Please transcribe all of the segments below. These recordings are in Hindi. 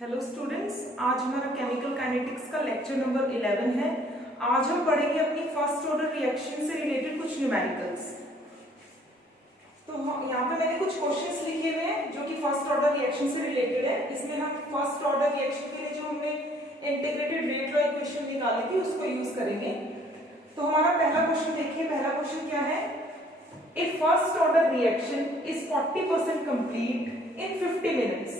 हेलो स्टूडेंट्स, आज हमारा केमिकल काइनेटिक्स का लेक्चर नंबर 11 है। आज हम पढ़ेंगे अपनी फर्स्ट ऑर्डर रिएक्शन से रिलेटेड कुछ न्यूमेरिकल्स। तो यहाँ पे मैंने कुछ क्वेश्चंस लिखे हुए हैं जो कि फर्स्ट ऑर्डर रिएक्शन से रिलेटेड है। इसमें हम फर्स्ट ऑर्डर रिएक्शन के लिए जो हमने इंटीग्रेटेड रेट लॉ इक्वेशन निकाली थी उसको यूज करेंगे। तो हमारा पहला क्वेश्चन देखिए, पहला क्वेश्चन क्या है? If first order reaction is 40% complete in 50 minutes.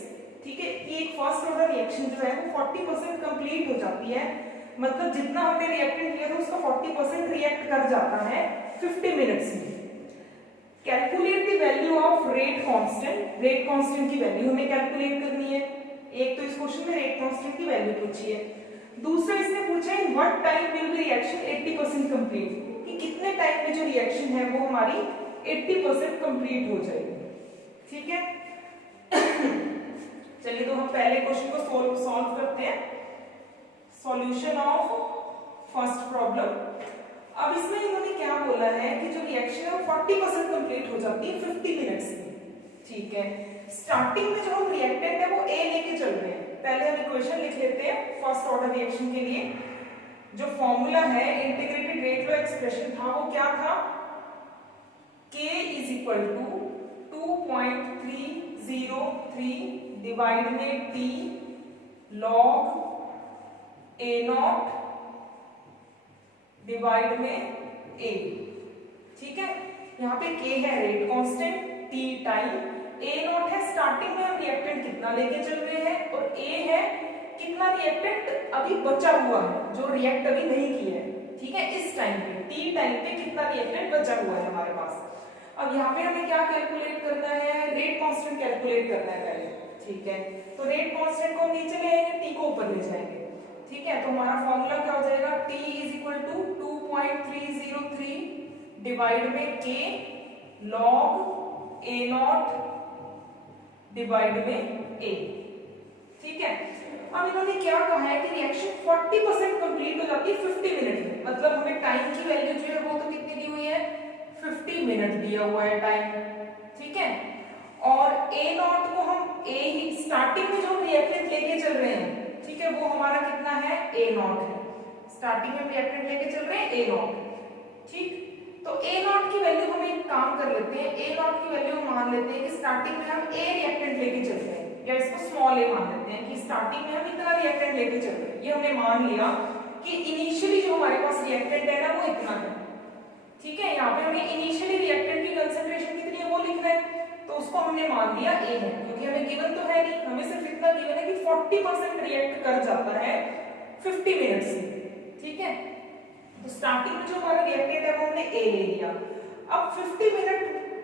ठीक है, कि एक फर्स्ट ऑर्डर रिएक्शन जो है वो 40% कंप्लीट हो जाती है, मतलब जितना हमने रिएक्टेंट लिया था उसका 40% रिएक्ट कर जाता है 50 मिनट्स में। Calculate the value of rate constant. Rate constant की वैल्यू हमें कैलकुलेट करनी है। एक तो इस क्वेश्चन में रेट कांस्टेंट की वैल्यू पूछी है। दूसरा इसने पूछा है what time will be reaction 80% complete, कि कितने टाइम में जो रिएक्शन है वो हमारी 80% कंप्लीट हो जाएगी। ठीक है, चलिए तो हम पहले क्वेश्चन को सॉल्व करते हैं। Solution of first problem. अब इसमें इन्होंने क्या बोला है कि जो रिएक्शन है वो 40% कंप्लीट हो जाती है 50 मिनट्स में। ठीक है, स्टार्टिंग में जो हम रिएक्टेंट है वो ए लेके चल रहे हैं। पहले हम इक्वेशन लिख लेते हैं फर्स्ट ऑर्डर रिएक्शन के लिए। जो फॉर्मूला है इंटीग्रेटेड रेट लॉ एक्सप्रेशन था वो क्या था? K is equal to 2.303 divide में T log A0 डिवाइड में A। ठीक है, यहाँ पे K है rate constant, T time, A0 है स्टार्टिंग में हम रिएक्टेंट कितना लेके चल रहे हैं, और A है कितना रिएक्टेंट अभी बचा हुआ है जो रिएक्ट अभी नहीं किया है। ठीक है, इस टाइम पे T टाइम पे कितना रिएक्टेंट बचा हुआ है हमारे पास। अब यहाँ पे हमें क्या कैलकुलेट करना है? रेट कांस्टेंट कैलकुलेट करना है पहले। ठीक है, तो रेट कांस्टेंट को नीचे ले आएंगे, T को ऊपर ले जाएंगे। ठीक है, तो हमारा फॉर्मूला क्या हो जाएगा? T is equal to 2.303 divide में K log A0 डिवाइड में A। ठीक है, अब इन्होंने क्या कहा है कि रिएक्शन 40% कंप्लीट हो जाती है 50 मिनट में, मतलब हमें टाइम की वैल्यू जो है वो तो कितनी दी हुई है? 50 मिनट दिया हुआ है टाइम। ठीक है, और A0 को हम A ही स्टार्टिंग में जो रिएक्टेंट लेके चल रहे हैं, ठीक है, वो हमारा कितना है? A0 है। स्टार्टिंग में रिएक्टेंट लेके चल रहे हैं A0। ठीक, तो A0 की वैल्यू हम एक काम कर लेते हैं, A0 की वैल्यू मान लेते हैं कि स्टार्टिंग में हम A रिएक्टेंट लेके चल रहे हैं, या इसको स्मॉल a मान लेते हैं कि स्टार्टिंग में हम इतना रिएक्टेंट लेके चल रहे हैं। ये हमने मान लिया कि इनिशियली जो हमारे पास रिएक्टेंट है ना वो इतना है। ठीक है, यहाँ पे हमें इनिशियली रिएक्टेंट की कंसंट्रेशन कितनी है वो लिखना है, तो उसको हमने मान लिया A है, क्योंकि हमें गिवन तो है नहीं, हमें सिर्फ इतना गिवन है कि 40% रिएक्ट कर जाता है 50 मिनट्स में। ठीक है, तो स्टार्टिंग में जो हमारा रिएक्टेंट है वो हमने A ले लिया। अब 50 मिनट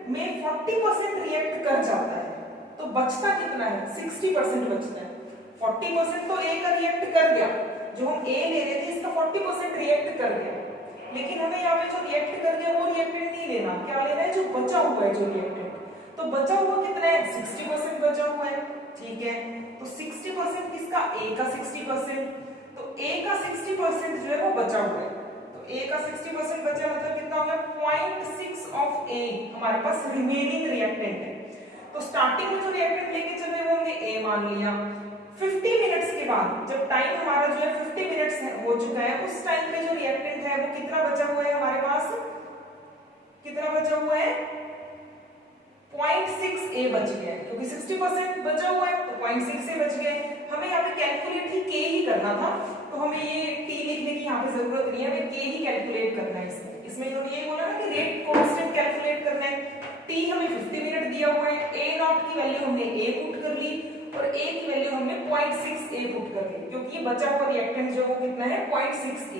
में 40% रिएक्ट कर जाता है, तो बचता कितना है? 60% बचता है। 40% तो A का रिएक्ट कर गया, जो हम A ले रहे थे इसका 40% रिएक्ट कर गया, लेकिन हमें यहाँ पे जो रिएक्ट कर गया वो रिएक्टेंट नहीं लेना, क्या लेना है? जो बचा हुआ है, जो रिएक्टेंट। तो बचा हुआ कितना है? 60% बचा हुआ है। ठीक है, तो 60% किसका? A का 60%, तो A का 60% जो है वो बचा हुआ है, तो A का 60% बचा मतलब कितना हो गया? 0.6 ऑफ A हमारे पास रिमेनिंग रिएक्टेंट है। तो स्टार्टिंग में जो रिएक्टेंट लेके चल रहे हैं वो हमने A मान लिया। 50 मिनट्स के बाद जब टाइम हमारा जो है 50 मिनट्स हो चुका है, उस टाइम पे जो रिएक्टेंट है वो कितना बचा हुआ है हमारे पास? कितना बचा हुआ है? 0.6 A बच गया है, क्योंकि 60% बचा हुआ है तो 0.6 A बच गया है। हमें यहाँ पे कैलकुलेट ही K ही करना था, तो हमें ये T लिखने की यहाँ पे जरूरत नहीं है, हमें K ही कैलकुलेट करना है। इसमें इन्होंने यही बोला ना कि रेट कांस्टेंट कैलकुलेट करना है। T हमें 50 मिनट दिया हुआ है, A0 की वैल्यू हमने A पुट कर ली, और A की वैल्यू हमने 0.6 A पुट कर ली, क्योंकि ये बचा हुआ रिएक्टेंट जो वो कितना है? 0.6 A।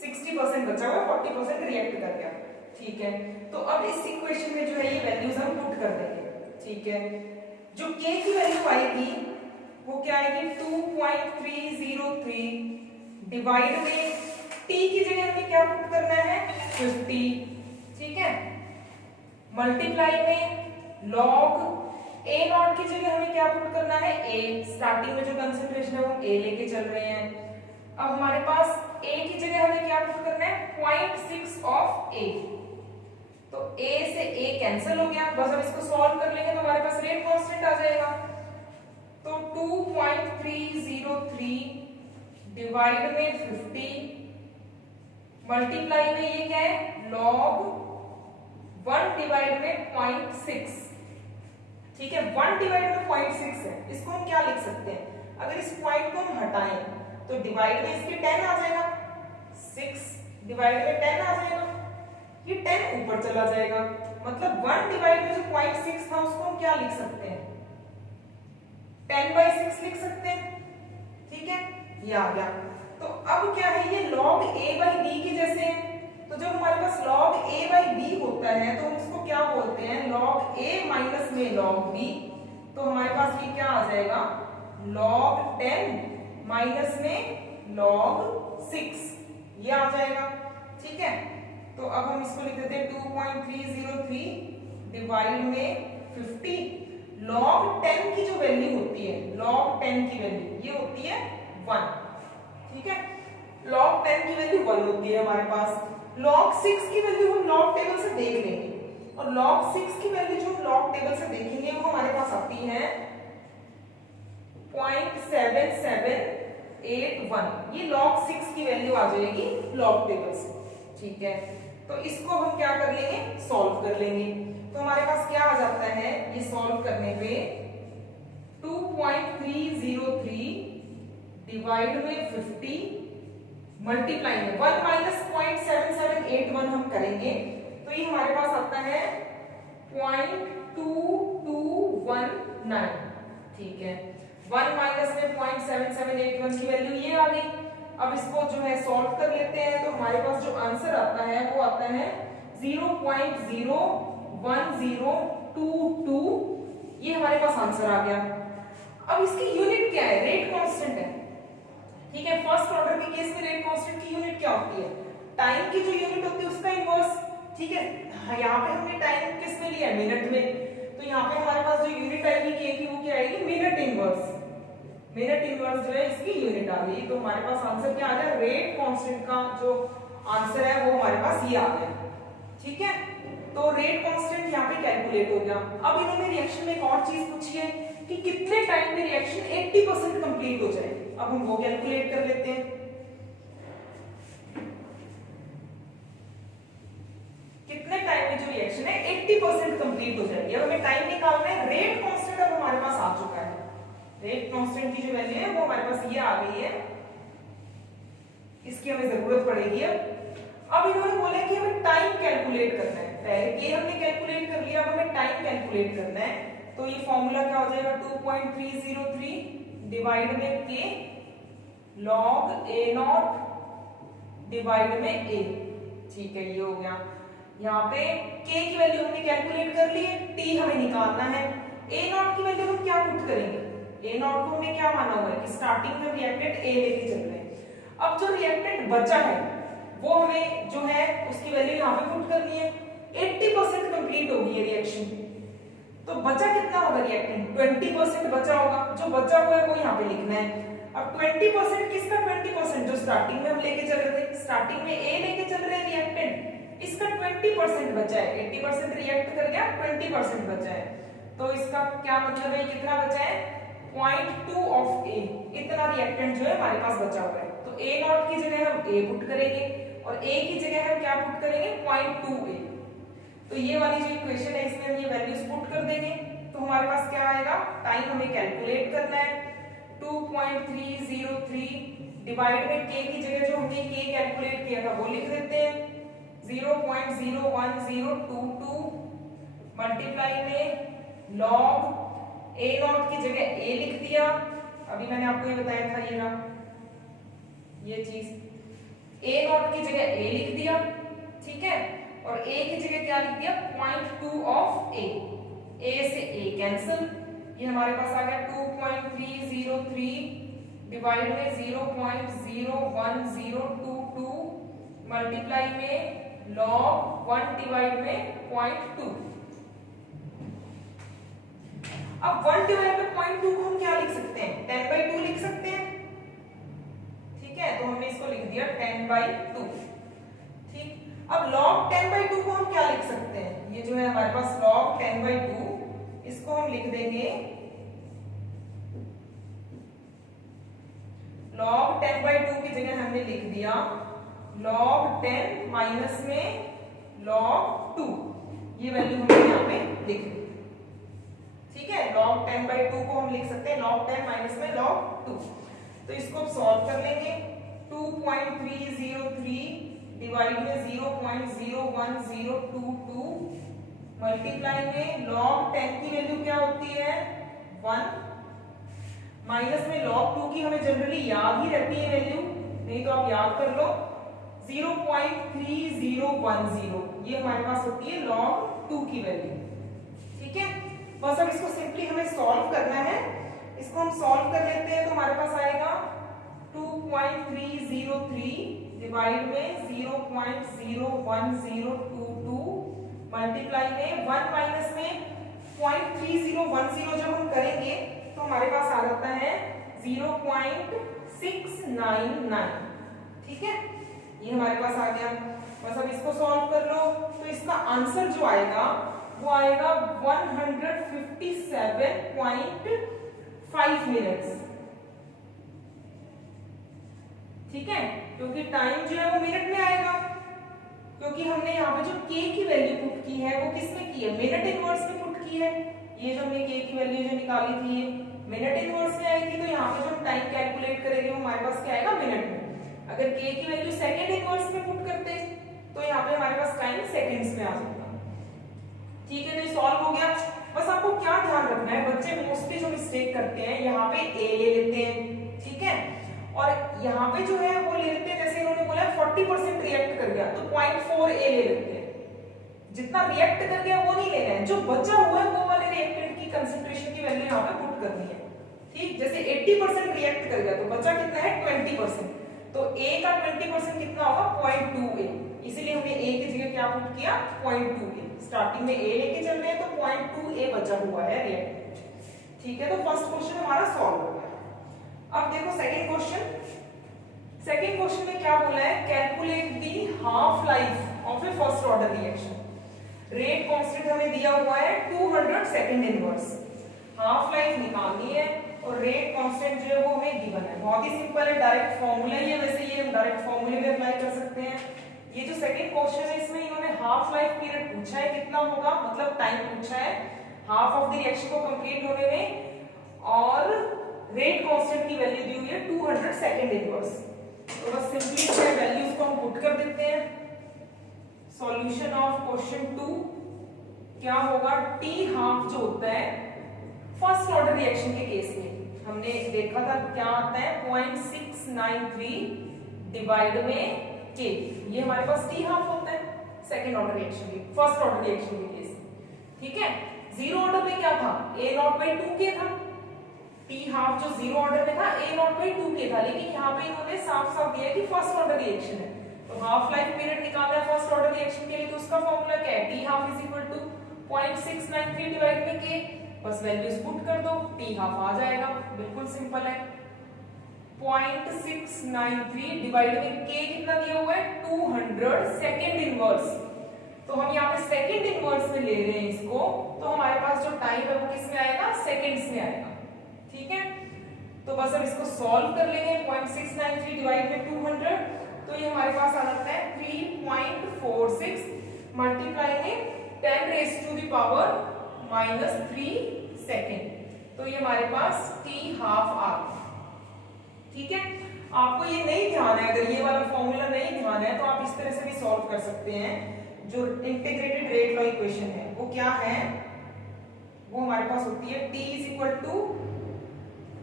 60% बचा हुआ, 40% रिएक्ट कर गया। ठीक है, तो अब इस इक्वेशन में जो है ये वैल्यूज हम पुट कर देंगे। ठीक है, जो K की वैल्यू आएगी वो क्या आएगी? 2.303 डिवाइड में T की जगह हमें क्या पुट करना है? 50। ठीक है, मल्टीप्लाई में log A0 की जगह हमें क्या पुट करना है? A। स्टार्टिंग में जो कंसंट्रेशन है वो A लेके चल रहे हैं। अब हमारे पास A की जगह हमें क्या पुट करना है? 0.6 ऑफ A। तो A से A कैंसिल हो गया, बस अब इसको सॉल्व कर लेंगे तो हमारे पास रेट कांस्टेंट आ जाएगा। तो 2.3 2.303 डिवाइड में 50 मल्टीप्लाई में ये क्या है log 1 डिवाइड में 0.6। ठीक है, 1 डिवाइड में 0.6 है, इसको हम क्या लिख सकते हैं, अगर इस पॉइंट को हम हटाएं तो डिवाइड में इसके 10 आ जाएगा, 6 डिवाइड में 10 आ जाएगा, ये 10 ऊपर चला जाएगा, मतलब 1 डिवाइड में जो 0.6 था उसको हम क्या लिख सकते हैं, 10/6 लिख सकते हैं। ठीक है, ये आ गया। तो अब क्या है, ये log a/b के जैसे है, तो जब हमारे पास log a/b होता है तो हम इसको क्या बोलते हैं, log a माइनस में log b, तो हमारे पास ये क्या आ जाएगा, log 10 माइनस में log 6, ये आ जाएगा। ठीक है, तो अब हम इसको लिख देते हैं 2.303 डिवाइड में 50, log 10 की जो वैल्यू होती है, log 10 की वैल्यू ये होती है 1। ठीक है, log 10 की वैल्यू 1 होती है हमारे पास। log 6 की वैल्यू हम log टेबल से देख लेंगे, और log 6 की वैल्यू जो हम log टेबल से देखेंगे वो हमारे पास आती है 0.7781, ये log 6 की वैल्यू आ जाएगी log टेबल से। ठीक है, तो इसको हम क्या कर लेंगे, सॉल्व कर लेंगे, तो हमारे पास क्या आ जाता है, ये सॉल्व करने पे 2.303 डिवाइड में 50 मल्टीप्लाई में 1 माइनस 0.7781 हम करेंगे, तो ये हमारे पास आता है 0.2219। ठीक है, 1 माइनस में 0.7781 की वैल्यू ये आ गई। अब इसको जो है सॉल्व कर लेते हैं, तो हमारे पास जो आंसर आता है वो आता है 0.01022, ये हमारे पास आंसर आ गया। अब इसकी यूनिट क्या है, रेट कांस्टेंट है। ठीक है, फर्स्ट ऑर्डर के केस में रेट कांस्टेंट की यूनिट क्या होती है, टाइम की जो यूनिट होती है उसका इनवर्स। ठीक है, यहाँ पे हमने टाइम किस में लिया है, मिनट में, तो यहाँ पे हमारे पास जो यूनिट आएगी के की वो क्या आएगी, मिनट इनवर्स। मिनट इनवर्स जो है इसकी यूनिट आ गई, तो हमारे पास आंसर क्या आ गया, रेट कांस्टेंट का जो आंसर है वो हमारे पास ये आ गया। ठीक है, तो रेट कांस्टेंट यहाँ पे कैलकुलेट हो गया। अब इन्होंने रिएक्शन में एक और चीज पूछी है कि कितने टाइम में रिएक्शन 80% कंप्लीट हो जाए, अब हम वो कैलकुलेट कर लेते हैं। कितने टाइम में जो रिएक्शन है 80% कंप्लीट हो जाएगी। अब हमें टाइम निकालना है, रेट कांस्टेंट अब हमारे पास आ चुका है, रेट कांस्टेंट की जो वैल्यू है वो हमारे पास ये आ गई है, इसकी हमें जरूरत पड़ेगी। अब इन्होंने बोला कि हमें टाइम कैलकुलेट करना है, पहले के हमने कैलकुलेट कर लिया, अब हमें टाइम कैलकुलेट करना है, तो ये फॉर्मूला क्या हो जाएगा, 2.303 डिवाइड में के log a0 डिवाइड में a। ठीक है, ये हो गया। यहाँ पे k की वैल्यू हमने कैलकुलेट कर ली है, t हमें निकालना है। a0 की वैल्यू हम क्या पुट करेंगे, a0 को हमने क्या माना हुआ है कि स्टार्टिंग में रिएक्टेंट a लेके चल रहे हैं। अब जो रिएक्टेंट बचा है वो हमें जो है उसकी वैल्यू यहाँ पे पुट करनी है। 80% कंप्लीट होगी ये रिएक्शन, तो बचा कितना होगा रिएक्टेंट, 20% बचा होगा, जो बचा हुआ है वो यहाँ पे लिखना है। अब 20% किसका, 20% जो स्टार्टिंग में हम लेके चल रहे थे, स्टार्टिंग में A लेके चल रहे हैं रिएक्टेंट, इसका 20% बचा है, 80% रिएक्ट कर गया, 20% बचा है, तो इसका क्या मतलब है, कितना बचा है, 0.2 ऑफ A, इतना रिएक्टेंट जो है हमारे पास बचा हुआ है। तो A0 की जगह हम A पुट करेंगे और A की जगह हम क्या पुट करेंगे, 0.2A। तो ये वाली जो इक्वेशन है इसमें हम ये वैल्यूज पुट कर देंगे, तो हमारे पास क्या आएगा, टाइम हमें कैलकुलेट करना है, 2.303 डिवाइड में k की जगह जो हमने k कैलकुलेट किया था वो लिख देते हैं, 0.01022 मल्टीप्लाई में log a0 की जगह a लिख दिया, अभी मैंने आपको ये बताया था, ये रहा ये चीज, a0 की जगह a लिख दिया। ठीक है, और a की जगह क्या लिख दिया, 0.2 ऑफ a, a से a कैंसिल, ये हमारे पास आ गया 2.303 डिवाइड में 0.01022 मल्टीप्लाई में log 1 डिवाइड में 0.2। अब 1 डिवाइड में 0.2 को हम क्या लिख सकते हैं, 10/2 लिख सकते हैं। ठीक है, तो हमने इसको लिख दिया 10/2। ठीक, अब log 10/2 को हम क्या लिख सकते हैं, ये जो है हमारे पास log 10/2, इसको हम लिख देंगे log 10/2 की जगह हमने लिख दिया log 10 माइनस में log 2, ये वैल्यू हमने यहाँ पे लिख दी। ठीक है, log 10/2 को हम लिख सकते हैं log 10 माइनस में log 2। तो इसको अब सॉल्व कर लेंगे। 2.303 डिवाइड में 0.01022 मल्टीप्लाई में log 10 की वैल्यू क्या होती है 1, माइनस में log 2 की हमें जनरली याद ही रहती है वैल्यू, नहीं तो आप याद कर लो 0.3010, ये हमारे पास होती है log 2 की वैल्यू। ठीक है, बस अब इसको सिंपली हमें सॉल्व करना है। इसको हम सॉल्व कर लेते हैं तो हमारे पास आएगा 2.303 डिवाइड में 0.01022 मल्टीप्लाई में 1 माइनस में 0.3010 जब हम करेंगे तो हमारे पास आ जाता है 0.699। ठीक है, ये हमारे पास आ गया। बस अब इसको सॉल्व कर लो तो इसका आंसर जो आएगा वो आएगा 157.5 मिनट्स। ठीक है, क्योंकि टाइम जो है वो मिनट में आएगा, क्योंकि हमने यहाँ पे जो k की वैल्यू पुट की है वो किसमें की है, मिनट इनवर्स में पुट की है। ये जो हमने k की वैल्यू जो निकाली थी ये मिनट इनवर्स में आएगी, तो यहाँ पे जो हम टाइम कैलकुलेट करेंगे वो हमारे पास क्या आएगा, मिनट में। अगर k की वैल्यू सेकंड इनवर्स में पुट करते तो यहाँ पे हमारे पास टाइम सेकंड्स में आ जाता। ठीक है, तो ये सॉल्व हो गया। बस आपको क्या ध्यान रखना है, बच्चे मोस्टली जो मिस्टेक करते हैं यहाँ पे a ले लेते हैं, ठीक है, और यहाँ पे जो है वो ले लेते हैं, जैसे इन्होंने बोला 40% रिएक्ट कर गया तो 0.4 a ले लेते हैं। जितना रिएक्ट कर गया वो नहीं लेना है, जो बचा हुआ है वो वाले रिएक्टेंट की कंसंट्रेशन की वैल्यू यहाँ पे पुट करनी है। ठीक, जैसे 80% रिएक्ट कर गया तो बचा कितना है 20%, तो a का 20% कितना होगा 0.2a, इसीलिए हमने a की जगह क्या पुट किया 0.2a। स्टार्टिंग में a लेके चल रहे हैं तो 0.2a बचा हुआ है रिएक्टेंट। ठीक है, तो फर्स्ट क्वेश्चन हमारा सॉल्व हो गया। अब देखो सेकंड क्वेश्चन। सेकंड क्वेश्चन में क्या बोला है, calculate the half life of A first order reaction. Rate constant हमें दिया हुआ है 200 सेकंड इनवर्स, हाफ लाइफ निकालनी है और रेट कांस्टेंट जो है वो हमें गिवन है। बहुत ही सिंपल है, डायरेक्ट फार्मूला ही है, वैसे ये हम डायरेक्ट फार्मूले में अप्लाई कर सकते हैं। ये जो सेकंड क्वेश्चन है इसमें इन्होंने हाफ लाइफ पीरियड पूछा है, कितना होगा, मतलब टाइम पूछा है हाफ ऑफ द रिएक्शन को कंप्लीट होने में, और रेट कांस्टेंट की वैल्यू दी हुई है 200 सेकंड इनवर्स। तो बस सिंपली इसमें वैल्यूज को हम पुट कर देते हैं। सॉल्यूशन ऑफ क्वेश्चन 2 क्या होगा, टी हाफ जो होता है फर्स्ट ऑर्डर रिएक्शन के केस में हमने देखा था क्या आता है 0.693 डिवाइड में k, ये हमारे पास टी हाफ होता है सेकंड ऑर्डर रिएक्शन के, फर्स्ट ऑर्डर रिएक्शन के केस में। ठीक है, जीरो ऑर्डर में क्या था a0/2k था, टी हाफ जो जीरो ऑर्डर में था a0/2k था, लेकिन यहाँ पे इन्होंने साफ साफ दिया कि फर्स्ट ऑर्डर रिएक्शन है, तो हाफ लाइफ पीरियड निकालना है फर्स्ट ऑर्डर रिएक्शन के लिए, तो उसका फॉर्मूला क्या है, T half is equal to 0.693 divide में k, बस वैल्यूज पुट कर दो, टी हाफ आ जाएगा, बिल्कुल सिंपल है। 0.693 डिवाइड में k कितना दिया हुआ है 200 सेकंड इनवर्स, तो हम यहाँ पे सेकंड इनवर्स में ले रहे हैं इसको, तो हमारे पास जो टाइम है वो किस में आएगा, सेकंड्स में आएगा। ठीक है, तो बस अब इसको सॉल्व कर लेंगे। 0.693 डिवाइड में 200, तो ये हमारे पास आ जाता है 3.46 मल्टीप्लाई में 10⁻³ सेकंड, तो ये हमारे पास टी हाफ आ गया। ठीक है, आपको ये नहीं ध्यान है, अगर ये वाला फॉर्मूला नहीं ध्यान है तो आप इस तरह से भी सॉल्व कर सकते हैं। जो इंटीग्रेटेड रेट लॉ इक्वेशन है वो क्या है, वो हमारे पास होती है t is equal to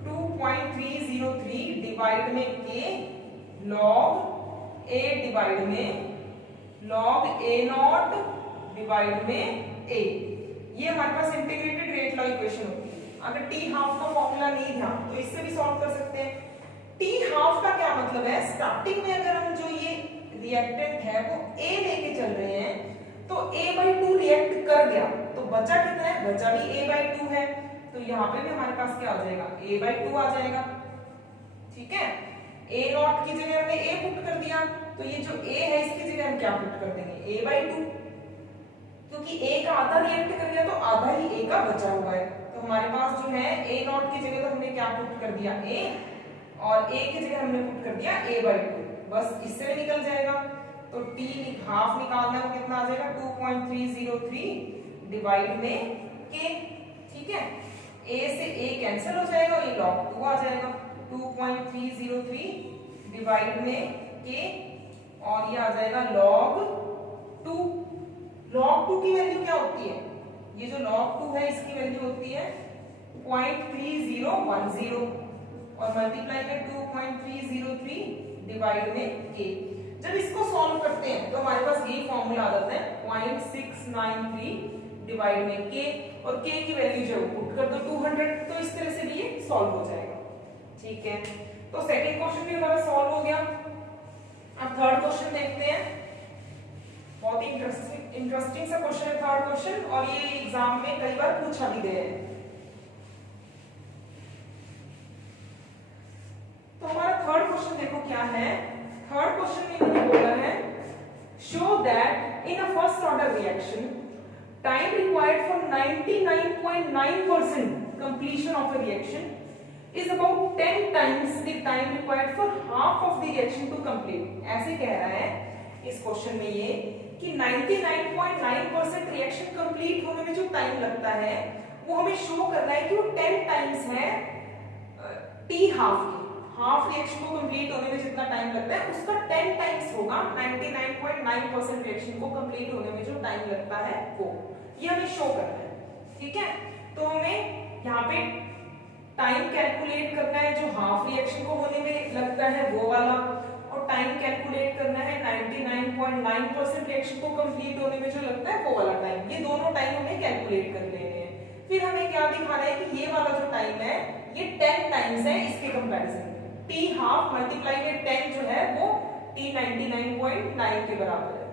2.303 divide में k log a डिवाइड में log a0 डिवाइड में a, ये हमारे पास इंटीग्रेटेड रेट लॉ इक्वेशन होती है। अगर टी हाफ का फॉर्मूला नहीं ध्यान तो इससे भी सॉल्व कर सकते हैं। टी हाफ का क्या मतलब है, स्टार्टिंग में अगर हम जो ये रिएक्टेंट है वो a लेके चल रहे हैं तो a/2 रिएक्ट कर गया, तो बचा कितना है, बचा भी a/2 है, तो यहाँ पे भी हमारे पास क्या आ जाएगा a/2 आ जाएगा। ठीक है, a0 की जगह हमने a पुट कर दिया, तो ये जो a है इसकी जगह हम क्या पुट कर देंगे a/2, क्योंकि a का आधा रिएक्ट कर गया तो आधा ही a का बचा हुआ है, तो हमारे पास जो है a0 की जगह तो हमने क्या पुट कर दिया a, और a की जगह हमने पुट कर दिया a/2, बस इससे भी निकल जाएगा। तो t हाफ निकालना है, वो कितना आ जाएगा 2.303 डिवाइड में k, ठीक है। a से a कैंसिल हो जाएगा और ये log 2 आ जाएगा, 2.303 डिवाइड में k और ये आ जाएगा log 2। log 2 की वैल्यू क्या होती है, ये जो log 2 है इसकी वैल्यू होती है 0.3010 और मल्टीप्लाई में 2.303 डिवाइड में k। जब इसको सॉल्व करते हैं तो हमारे पास यही फॉर्मूला आ जाता है 0.693 डिवाइड में k, और k की वैल्यू जो पुट कर दो 200, तो इस तरह से भी ये सॉल्व हो जाएगा, ठीक है। तो सेकंड क्वेश्चन भी हमारा सॉल्व हो गया। अब थर्ड क्वेश्चन देखते हैं, बहुत ही इंटरेस्टिंग सा क्वेश्चन है थर्ड क्वेश्चन, और ये एग्जाम में कई बार पूछा भी गया है। तो हमारा थर्ड क्वेश्चन देखो क्या है। थर्ड क्वेश्चन में इन्होंने बोला है show that in a first order reaction time required for 99.9% completion of a reaction is about 10 times the time required for half of the reaction to complete। ऐसे कह रहा है इस क्वेश्चन में ये कि 99.9% रिएक्शन कंप्लीट होने में जो टाइम लगता है वो हमें शो करना है कि वो 10 टाइम्स है टी हाफ रिएक्शन को कंप्लीट होने में जितना टाइम लगता है उसका 10 टाइम्स होगा 99.9% रिएक्शन को कंप्लीट होने में जो टाइम लगता है वो, ये हमें शो करना है, ठीक है। तो हमें यहाँ पे टाइम कैलकुलेट करना है जो हाफ रिएक्शन को होने में लगता है वो वाला, और टाइम कैलकुलेट करना है 99.9% रिएक्शन को कंप्लीट होने में जो लगता है वो वाला टाइम। ये दोनों टाइम हमें कैलकुलेट कर लेने हैं। फिर हमें क्या दिखाना है कि ये वाला जो टाइम है ये 10 टाइम्स है इसके कंपैरिजन में। टी हाफ मल्टीप्लाई में 10 जो है वो टी 99.9 के बराबर है,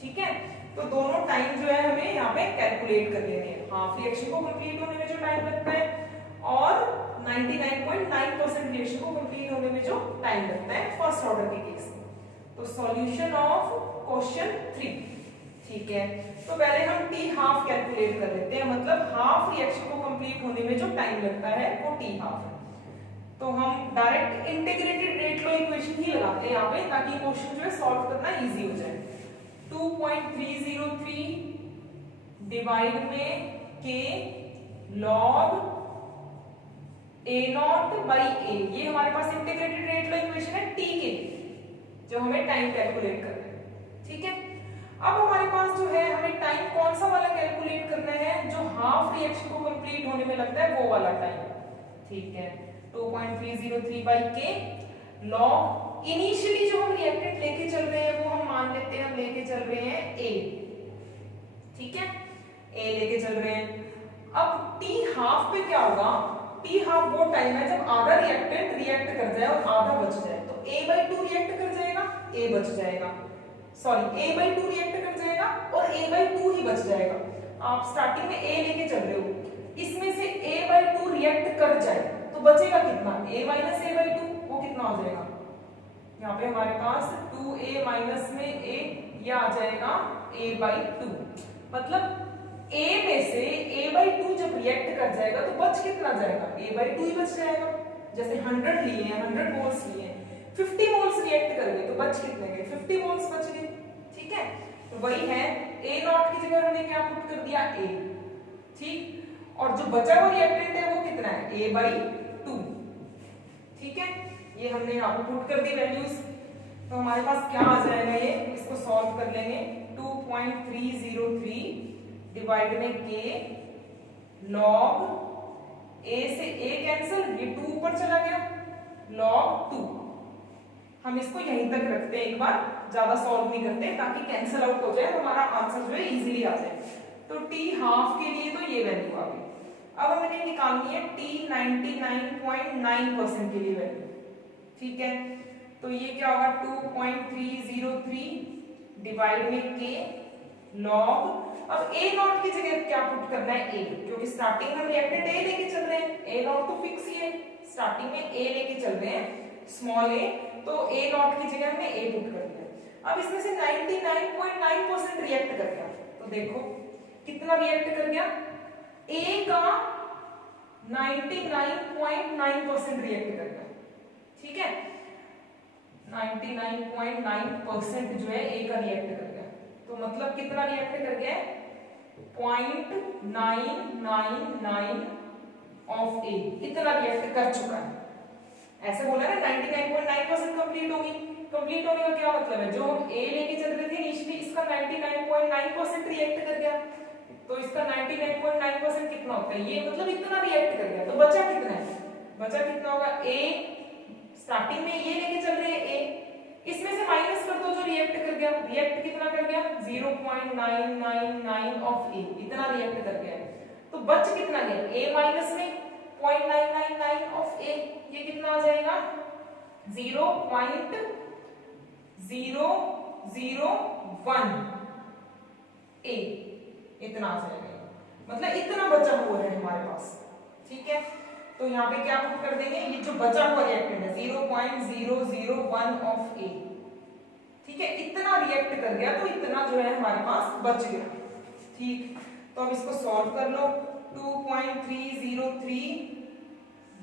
ठीक है। तो दोनों टाइम जो है हमें यहाँ पे कैलकुलेट कर लेने हैं, हाफ रिएक्शन को कंप्लीट होने में जो टाइम लगता है और 99.9% रिएक्शन को कंप्लीट होने में जो टाइम लगता है फर्स्ट ऑर्डर के केस में। तो सॉल्यूशन ऑफ क्वेश्चन 3, ठीक है। तो पहले हम टी हाफ कैलकुलेट कर लेते हैं, मतलब हाफ रिएक्शन को कंप्लीट होने में जो टाइम लगता है वो टी हाफ है। तो हम direct integrated rate law equation ही लगाते हैं यहाँ पे ताकि क्वेश्चन जो है सॉल्व करना इजी हो जाए। 2.303 डिवाइड में k log a0 by a, ये हमारे पास इंटीग्रेटेड रेट लॉ इक्वेशन है t के जो हमें टाइम कैलकुलेट करना है, ठीक है। अब हमारे पास जो है हमें टाइम कौन सा वाला कैलकुलेट करना है, जो हाफ रिएक्शन को कंप्लीट होने में लगता है वो वाला टाइम, ठीक है। 2.303 by k log इनिशियली जो हम रिएक्टेंट लेके चल रहे हैं वो हम मान लेते हैं हम लेके चल रहे हैं a, ठीक है, a लेके चल रहे हैं। अब t हाफ पे क्या होगा, t हाफ वो टाइम है जब आधा रिएक्टेंट रिएक्ट कर जाए और आधा बच जाए, तो a/2 रिएक्ट कर जाएगा, a बच जाएगा, सॉरी a/2 रिएक्ट कर जाएगा और a/2 ही बच जाएगा। आप स्टार्टिंग में a लेके चल रहे हो, इसमें से a/2 रिएक्ट कर जाए तो बचेगा कितना, a माइनस a/2, वो कितना हो जाएगा, यहाँ पे हमारे पास 2a माइनस में a, ये आ जाएगा a/2। मतलब a में से a/2 जब रिएक्ट कर जाएगा तो बच कितना जाएगा, a/2 ही बच जाएगा। जैसे 100 लिए हैं, 100 मोल्स लिए हैं, 50 मोल्स रिएक्ट कर गए तो बच कितने गए, 50 मोल्स बच गए, ठीक है। तो वही है a0 की जगह हमने क्या पुट कर दिया a, ठीक, और जो बचा हुआ रिएक्टेंट है वो कितना है a/2, ठीक है। ये हमने यहाँ पे पुट कर दी वैल्यूज, तो हमारे पास क्या आ जाएगा, ये इसको सॉल्व कर लेंगे। 2.303 डिवाइड में k log a से a कैंसिल, ये 2 ऊपर चला गया, log 2। हम इसको यहीं तक रखते हैं, एक बार ज्यादा सॉल्व नहीं करते ताकि कैंसिल आउट हो जाए, हमारा आंसर जो है इजीली आ जाए। तो t हाफ के लिए तो ये वैल्यू आ गई। अब हमें निकालनी है t 99.9% के लिए वैल्यू, ठीक है। तो ये क्या होगा 2.303 डिवाइड में k log, अब a0 की जगह क्या पुट करना है a, क्योंकि स्टार्टिंग हम रिएक्टेंट a लेके चल रहे हैं, a0 तो फिक्स ही है, स्टार्टिंग में a लेके चल रहे हैं स्मॉल a, तो a0 की जगह हमने a पुट कर दिया। अब इसमें से 99.9% रिएक्ट कर गया, तो देखो कितना रिएक्ट कर गया, a का 99.9% रिएक्ट कर गया, ठीक है, 99.9% जो है ए का रिएक्ट कर गया। तो मतलब कितना रिएक्ट कर गया है, 0.999 ऑफ ए, इतना रिएक्ट कर चुका है। ऐसे बोला ना 99.9% कंप्लीट होगी। कंप्लीट होने का क्या मतलब है, जो हम ए लेके चल रहे थे इनिशियली, इसका 99.9% रिएक्ट कर गया। तो इसका 99.9% कितना होता है, ये मतलब इतना रिएक्ट कर गया। तो बचा कितना है, बचा कितना होगा, ए स्टार्टिंग में ये लेके चल रहे हैं ए, इसमें से माइनस कर दो जो रिएक्ट कर गया। रिएक्ट कितना कर गया, 0.999 ऑफ ए, इतना रिएक्ट कर गया। तो बच कितना गया, ए माइनस में 0.999 ऑफ ए, ये कितना आ जाएगा, 0.001 ए, इतना आ जाएगा। मतलब इतना बचा हुआ है हमारे पास। ठीक है, तो यहाँ पे क्या पुट कर देंगे, ये जो बचा हुआ रिएक्टेंट है 0.001 ऑफ ए। ठीक है, इतना रिएक्ट कर गया, तो इतना जो है हमारे पास बच गया। ठीक, तो अब इसको सॉल्व कर लो। 2.303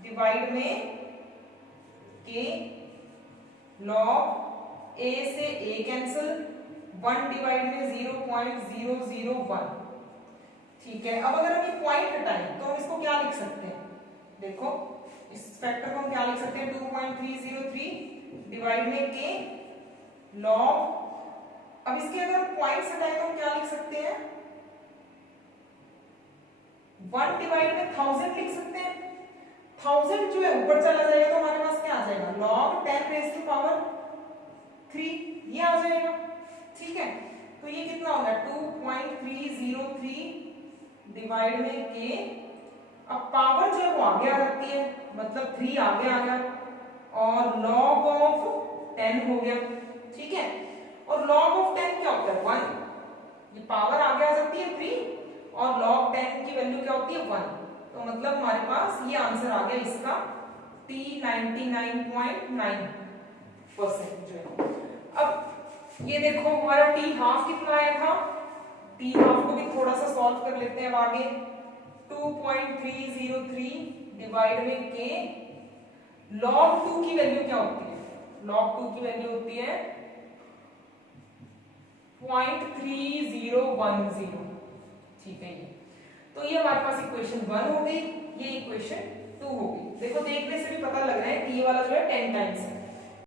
डिवाइड में के, लॉग ए से ए कैंसिल, 1 डिवाइड में 0.001। ठीक है, अब अगर हम ये पॉइंट हटाएं तो हम इसको क्या लिख सकते हैं, देखो इस फैक्टर को हम क्या लिख सकते हैं, 2.303 डिवाइड में के, लॉग, अब इसके अगर हम पॉइंट्स हटाएं तो हम क्या लिख सकते हैं, 1 डिवाइड में 1000 लिख सकते हैं। 1000 जो है ऊपर चला जाएगा तो हमारे पास क्या आ जाएगा, log 10 raised to power 3, ये आ जाएगा। ठीक है, तो ये कितना होगा, 2.303 डिवाइड में के, अब पावर जो है वो आगे आ जाती है, मतलब 3 आगे आ गया, और log ऑफ 10 हो गया। ठीक है, और log ऑफ 10 क्या होता है, 1, ये पावर आगे आ जाती है 3, और log 10 की वैल्यू क्या होती है, 1। तो मतलब हमारे पास ये आंसर आ गया इसका, T 99.9% जो है। अब ये देखो हमारा T हाफ कितना आया था, T हाफ को भी थोड़ा सा सॉल्व कर लेते हैं अब आगे। 2.303 डिवाइड में के, log 2 की वैल्यू क्या होती है, log 2 की वैल्यू होती है 0.3010। ठीक है, ये तो ये हमारे पास इक्वेशन 1 हो गई, ये इक्वेशन 2 हो गई। देखो देखने से भी पता लग रहा है कि ये वाला जो है 10 टाइम्स है।